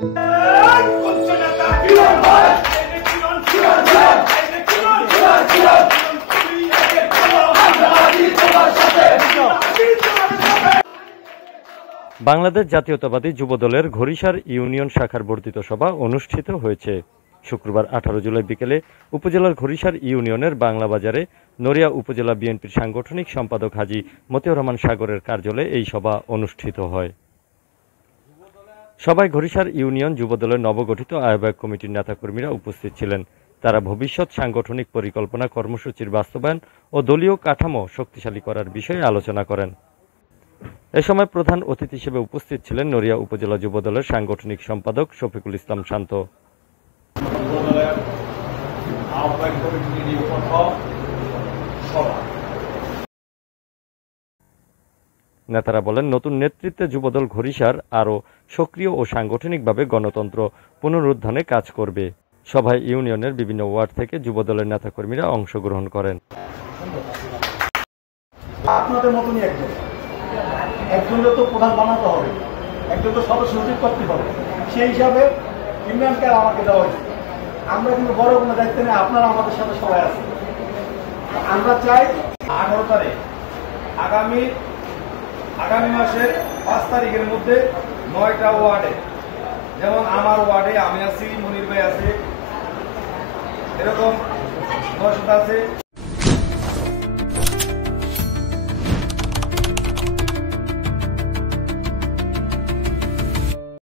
বাংলাদেশ জাতীয়তাবাদী যুবদলের ঘড়িসার ইউনিয়ন শাখার বর্ধিত সভা অনুষ্ঠিত হয়েছে। শুক্রবার 18 জুলাই বিকেলে উপজেলার ঘড়িসার ইউনিয়নের বাংলা বাজারে নড়িয়া উপজেলা বিএনপির সাংগঠনিক সম্পাদক হাজী মতিউর রহমান সাগরের কার্যালয়ে এই সভা অনুষ্ঠিত হয়। সভায় ঘড়িসার ইউনিয়ন যুবদলের নবগঠিত আহ্বায়ক কমিটির নেতাকর্মীরা উপস্থিত ছিলেন। তারা ভবিষ্যৎ সাংগঠনিক পরিকল্পনা, কর্মসূচির বাস্তবায়ন ও দলীয় কাঠামো শক্তিশালী করার বিষয়ে আলোচনা করেন। এ সময় প্রধান অতিথি হিসেবে উপস্থিত ছিলেন নড়িয়া উপজেলা যুবদলের সাংগঠনিক সম্পাদক শফিকুল ইসলাম শান্ত। নেতারা বলেন, নতুন নেতৃত্বে যুবদল ঘড়িসার আরও সক্রিয় ও সাংগঠনিকভাবে গণতন্ত্র পুনরুদ্ধারে কাজ করবে। সভায় ইউনিয়নের বিভিন্ন ওয়ার্ড থেকে যুবদলের নেতাকর্মীরা অংশগ্রহণ করেন। আপনাদের মতনই একজনকে তো প্রধান বানাতে হবে, একজন তো সদস্য সচিব করতে হবে। সেই হিসাবে ইউনিয়নকে আমাকে দেওয়া হয়েছে। আমরা কিন্তু বড় কোনো দায়িত্ব নেই, আপনারা আমাদের সাথে সবাই আছেন। আমরা চাই 18 তারিখ আগামী মাসের 5 তারিখের মধ্যে 9টা ওয়ার্ডে, যেমন আমার ওয়ার্ডে আমি আছি, মনির ভাই আছে, এরকম 10টা আছে।